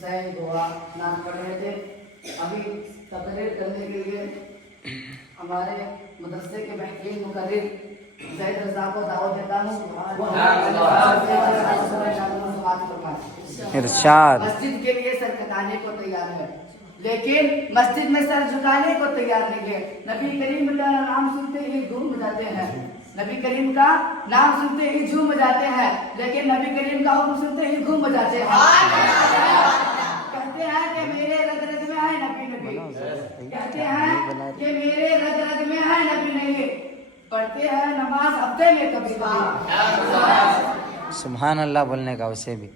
حسین دعا نعت پڑھ رہے تھے. ابھی تقریر کرنے کے لیے ہمارے مدرسے کے بہترین مقرر زید رضا کو دعوت دیتا ہوں. ارشاد. مسجد کے لیے سر کٹانے کو تیار ہے لیکن مسجد میں سر جھکانے کو تیار نہیں ہے. نبی کریم کا نام سنتے ہی جھوم جاتے ہیں. نبی کریم کا نام سنتے ہی جھوم جاتے ہیں لیکن نبی کریم کا حکم سنتے ہی گھوم جاتے ہیں. کہتے ہیں کہ میرے رگ رگ میں ہے نبی نبی. کہتے ہیں کہ میرے رگ رگ میں ہے نبی نبی. پڑھتے ہیں نماز ہفتے میں کبھی کبھی. سبحان اللہ بولنے کا اسے بھی.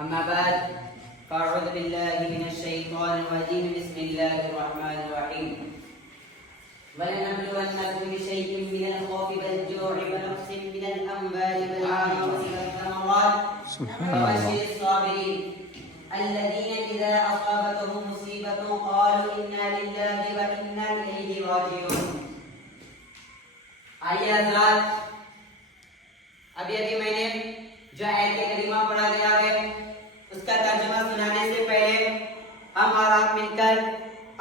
أما بعد فأعوذ بالله من الشيطان الرجيم بسم الله الرحمن الرحيم ولنبلونكم بشيء من الخوف والجوع ونقص من الأموال والأنفس والثمرات وبشر الصابرين الذين إذا أصابتهم مصيبة قالوا إنا لله وإنا إليه راجعون. آئیے حضرات، ابھی میں نے جو آیت کریمہ پڑھا گیا ہے اس کا ترجمہ سنانے سے پہلے ہم اور آپ مل کر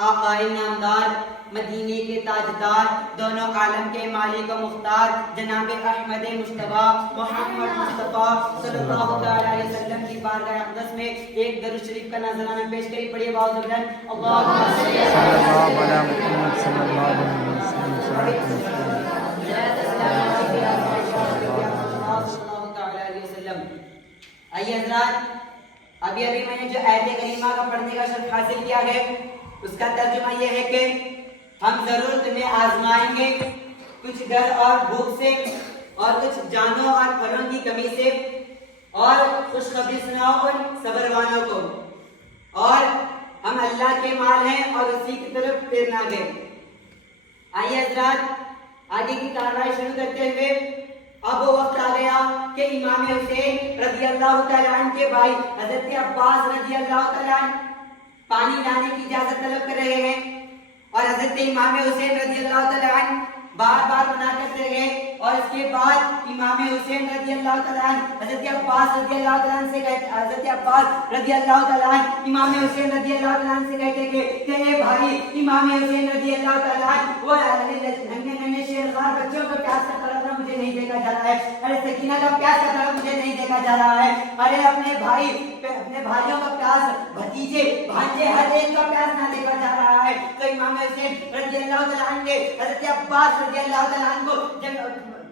آقا نامدار مدینے کے تاجدار دونوں عالم کے مالک و مختار جناب احمد مصطفیٰ محمد مصطفیٰ صلی اللہ علیہ وسلم کی بارگاہ اقدس میں ایک درود شریف کا نذرانہ پیش کری. پڑھیے باؤ زبرن اللہم صلی اللہ علیہ محمد صلی اللہ علیہ وسلم. آئیے حضرات، ابھی میں نے جو آیت کریمہ کا پڑھنے کا شرف حاصل کیا ہے اس کا ترجمہ یہ ہے کہ ہم ضرور تمہیں آزمائیں گے کچھ ڈر اور بھوک سے اور کچھ جانوں اور پھلوں کی کمی سے اور خوشخبری سناؤ ان صبر والوں کو اور ہم اللہ کے مال ہیں اور اسی کی طرف پھرنا گے. آئیے حضرات آگے کی کارروائی شروع کرتے ہوئے اب وہ وقت آ گیا کہ امام حسین رضی اللہ تعالیٰ عنہ کے بھائی حضرت عباس رضی اللہ تعالیٰ عنہ پانی لانے کی اجازت طلب کر رہے ہیں اور حضرت امام حسین رضی اللہ تعالیٰ عنہ بار بار منع کرتے رہے اور اس کے بعد امام حسین رضی اللہ تعالیٰ عنہ حضرت عباس رضی اللہ تعالیٰ عنہ سے کہتے حضرت عباس رضی اللہ تعالیٰ عنہ امام حسین رضی اللہ تعالیٰ عنہ سے کہتے کہ اے بھائی امام حسین رضی اللہ تعالیٰ عنہ وہ ننھے شیرخوار بچوں کو پیاس کا طرف مجھے نہیں دیکھا جا رہا ہے. ارے سکینہ کا پیاس کا طرف مجھے نہیں دیکھا جا رہا ہے. ارے اپنے بھائیوں کا پیاس، بھتیجے بھانجے ہر ایک کا پیاس نہ دیکھا جا رہا ہے. تو امام حسین رضی اللہ تعالیٰ عنہ نے حضرت عباس رضی اللہ تعالیٰ عنہ کو جب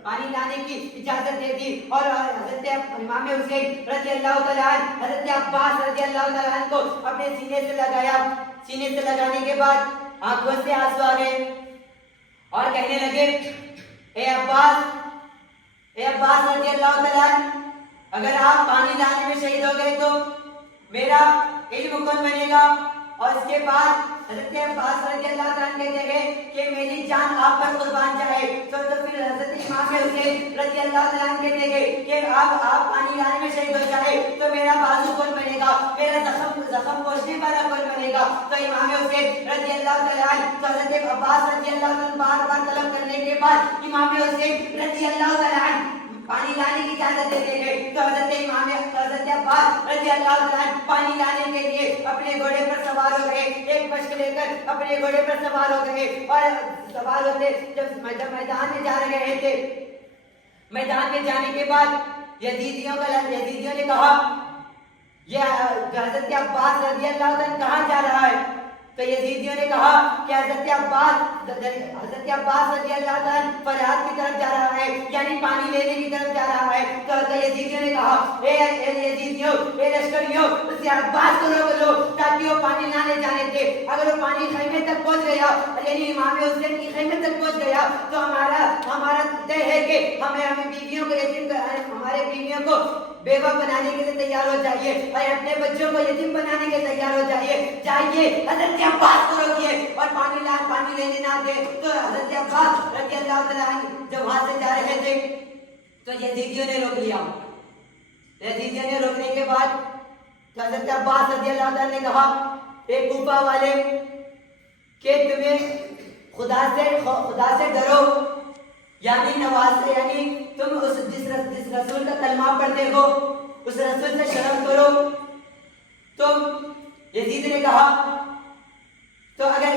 پانی لانے کی اجازت دے دی اور حضرت امام حسین رضی اللہ تعالیٰ عنہ حضرت عباس رضی اللہ تعالیٰ عنہ کو اپنے سینے سے لگایا. سینے سے لگانے کے بعد آنکھوں سے آنسو آ گئے اور کہنے لگے اے عباس رضی اللہ تعالیٰ عنہ، اگر آپ پانی لانے میں شہید ہو گئے تو میرا علم کون بنے گا؟ اور اس کے بعد حضرت عباس رضی اللہ تعالیٰ عنہ کہتے ہیں کہ میری جان آپ پر قربان جائے. تو پھر حضرت امام حسین رضی اللہ تعالیٰ عنہ کہتے ہیں کہ آپ پانی لانے میں شہید ہو جائے تو میرا بازو کون بنے گا؟ میرا زخم پوچھنے والا کون بنے گا؟ تو امام حسین رضی اللہ تعالیٰ عنہ تو حضرت عباس رضی اللہ تعالیٰ عنہ بار بار طلب کرنے کے بعد امام حسین رضی اللہ تعالیٰ عنہ پانی لانے کی اجازت دیتے گئے. تو حضرت عباس رضی اللہ تعالیٰ عنہ پانی لانے کے لیے اپنے گھوڑے پر سوار ہو گئے. ایک مشق لے کر اپنے گھوڑے پر سوار ہو گئے اور سوار ہوتے جب میدان میں جا رہے تھے، میدان میں جانے کے بعد یزیدیوں نے کہا یہ حضرت عباس رضی اللہ تعالیٰ عنہ کہاں جا رہا ہے؟ تو یزیدیوں نے کہا کہ حضرت عباس رضی اللہ تعالیٰ عنہ فریاد کی طرف جا رہا ہے، یعنی پانی لینے کی طرف جا رہا ہے. تو یزیدیوں نے کہا اے یزیدیوں، اے لشکریوں، اس عباس کو روک لو تاکہ وہ پانی لانے جانے دے. اگر وہ پانی خیمے تک پہنچ گیا، یعنی امام حسین کی خیمے تک پہنچ گیا تو ہمارا ہمیں بیویوں کو یتیم ہمارے بیویوں کو بیوہ بنانے کے لیے تیار ہو جائیے اور اپنے بچوں کو یتیم بنانے کے لیے تیار ہو جائیے. حضرت عباس کو روکیے اور پانی لینے نہ دے. تو حضرت عباس رضی اللہ تعالیٰ عنہ جب وہاں سے جا رہے تھے تو یزیدیوں نے روک لیا. یزیدیوں نے روکنے کے بعد تو حضرت عباس رضی اللہ تعالیٰ نے کہا ایک کوفہ والے کہ تمہیں خدا سے ڈرو, یعنی نواز سے, یعنی تم جس رسول کا کلمہ پڑھتے ہو اس رسول سے شرم کرو. تو یزید نے کہا تو اگر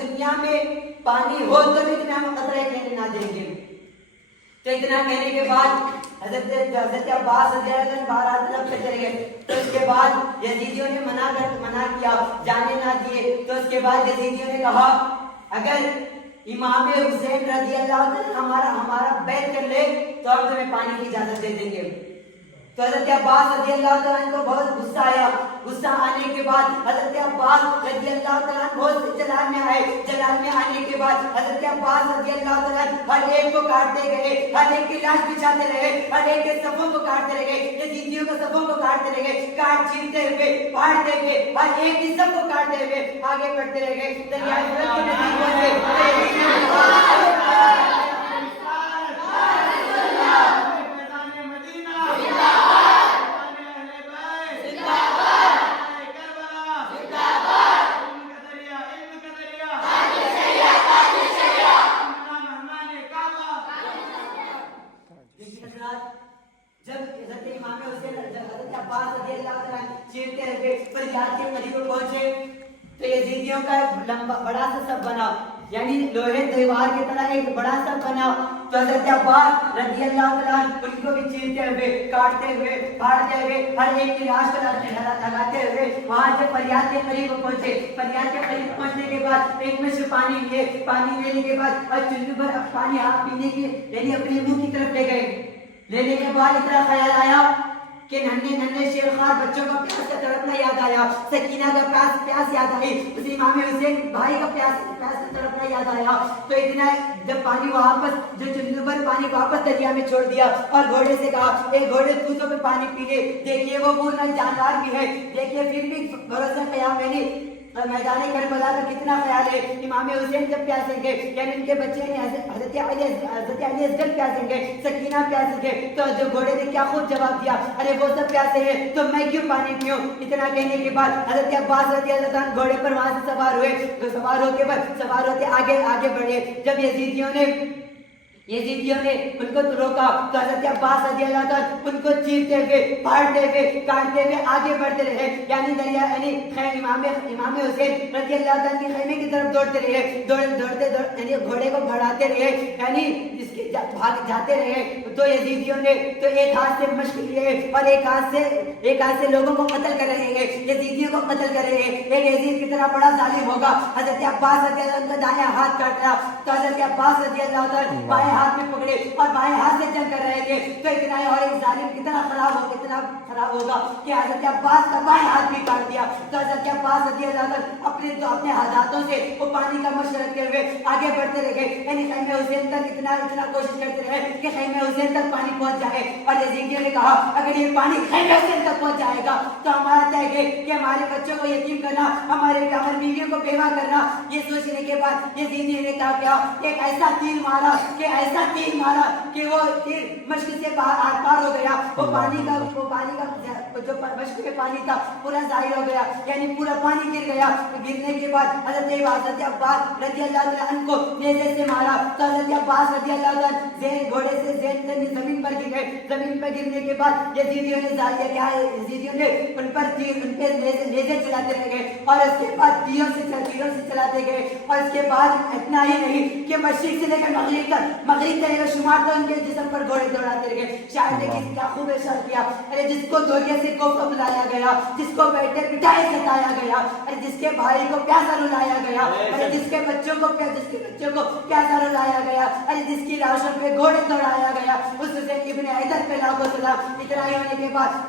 دنیا میں پانی ہو تو بھی تمہیں ہم قطرہ لینے نہ دیں گے. تو اتنا کہنے کے بعد حضرت عباس رضی اللہ عنہ باہر طرف سے چلے گئے. تو اس کے بعد یزیدیوں نے منع کیا, جانے نہ دیے. تو اس کے بعد یزیدیوں نے کہا اگر امام حسین رضی اللہ عنہ ہمارا بیعت کر لے تو ہم تمہیں پانی کی اجازت دے دیں گے. تو حضرت عباس رضی اللہ عنہ کو بہت غصہ آیا. غصہ آنے کے بعد حضرت عباس رضی اللہ عنہ بہت جلال میں آئے. جلال میں آنے کے بعد حضرت عباس رضی اللہ عنہ ہر ایک کو کاٹتے گئے, ہر ایک کی لاش بچھاتے رہے, ہر ایک کے صفوں کو کاٹتے رہے, یزیدیوں کے صفوں کو کاٹتے رہے, کاٹ چھینتے ہوئے, پھاڑتے ہوئے, ہر ایک کی سب کو کاٹتے ہوئے آگے بڑھتے رہے. دریائے فرات کے نزدیک جب حضرت امام حسین حضرت عباس رضی اللہ عنہ چیرتے ہوئے فریاد کے قریب پہنچے تو یزیدیوں کا ایک بڑا سا سب بنا, یعنی لوہے دیوار کی طرح ایک بڑا سا بنا. تو حضرت عباس رضی اللہ عنہ ان کو بھی چیرتے ہوئے, کاٹتے ہوئے, پھاڑتے ہوئے, ہر ایک کی لاش کو لگاتے ہوئے وہاں سے فریاد کے قریب پہنچے. فریاد کے قریب پہنچنے کے بعد ایک میں سے پانی لیے, پانی لینے کے بعد اور چلو پر پانی آپ پینے کے یعنی اپنے منہ کی طرف لے گئے. لینے کے بعد اتنا خیال آیا کہ ننھے شیرخوار بچوں کا پیاس کا تڑپنا یاد آیا, سکینہ کا پیاس یاد آئی, اس امام حسین بھائی کا پیاس کا تڑپنا یاد آیا. تو اتنا جب پانی واپس جو چندو پر پانی واپس دریا میں چھوڑ دیا اور گھوڑے سے کہا اے گھوڑے تو پہ پانی پی لے, دیکھیے وہ پورا جاندار بھی ہے, دیکھیے پھر بھی بھروسہ قیام میں نہیں. میدان کربلا کا کتنا خیال ہے. امام حسین جب پیاسیں گے یعنی ان کے بچے نے حضرت علی اصغر پیاسیں گے, سکینہ پیاسیں گے, تو جو گھوڑے نے کیا خوب جواب دیا, ارے وہ سب پیاسے ہیں تو میں کیوں پانی پیوں. اتنا کہنے کے بعد حضرت عباس رضی اللہ عنہ گھوڑے پر وہاں سے سوار ہوئے. تو سوار ہوتے آگے بڑھے. جب یزیدیوں نے ان کو روکا تو حضرت عباس رضی اللہ عنہ ان کو چیرتے ہوئے, پھاڑتے ہوئے, کاٹتے ہوئے آگے بڑھتے رہے. یعنی امام حسین رضی اللہ عنہ کے خیمے کی طرف دوڑتے رہے, دوڑتے یعنی گھوڑے کو بڑھاتے رہے, یعنی اس کے بھاگ جاتے رہے. تو یزیدیوں نے تو ایک ہاتھ سے مشق لیے اور ایک ہاتھ سے لوگوں کو قتل کر رہے ہیں, یزیدیوں کو قتل کر رہے ہیں. ایک یزید کتنا بڑا ظالم ہوگا. حضرت عباس رضی اللہ عنہ کا دایاں ہاتھ کاٹ رہا تو حضرت عباس رضی اللہ عنہ بائیں ہاتھ میں پکڑے اور بائیں ہاتھ سے جنگ کر رہے تھے. تو اتنا اور ایک ظالم کتنا خراب ہوگا کہ حضرت عباس کا بائیں ہاتھ بھی کاٹ دیا. تو حضرت عباس رضی اللہ عنہ اپنے ہاتھوں سے وہ پانی کا مشق کرتے ہوئے آگے بڑھتے رہے, یعنی خیمہ حسین تک اتنا کوشش کرتے رہے کہ خیمہ حسین تک پانی پہنچ جائے. اور یزیدیوں نے کہا اگر یہ پانی خیمہ حسین تک پہنچ جائے گا تو ہمارا چاہیے کہ ہمارے بچوں کو یتیم کرنا, ہماری بیویوں کو بیوہ کرنا. یہ سوچنے کے بعد یزیدیوں نے کہا ایک ایسا تیر مارا کہ وہ تیر مشق سے پار ہو گیا. وہ پانی کا جو مشق میں پانی تھا پورا ظاہر ہو گیا, یعنی پورا پانی گر گیا. گرنے کے بعد حضرت عباس رضی اللہ عنہ کو نیزے سے مارا. تو حضرت عباس رضی اللہ عنہ گھوڑے سے زمین پر گر گئے. زمین پر گرنے کے بعد یزیدیوں نے ان پہ نیزے چلاتے رہ گئے اور اس کے بعد تیروں سے چلاتے گئے. اور اس کے بعد اتنا ہی نہیں کہ مشرق سے لے کر مغرب تک شمار تو ان کے جسم پر گھوڑے دوڑاتے رہ گئے. شاعر نے کیا خوب ارشاد کیا, ارے جس کو دوریا سے کوفہ بلایا گیا, جس کو بیٹے پٹائے ستایا گیا, ارے جس کے بھائی کو پیاسا رلایا گیا, ارے جس کے بچوں کو پیاسا رلایا گیا, ارے جس کی لاشوں پہ گھوڑے دوڑایا گیا, اس حسین ابن حیدر پہ لاکھوں سلام. اتنا ہی ہونے کے بعد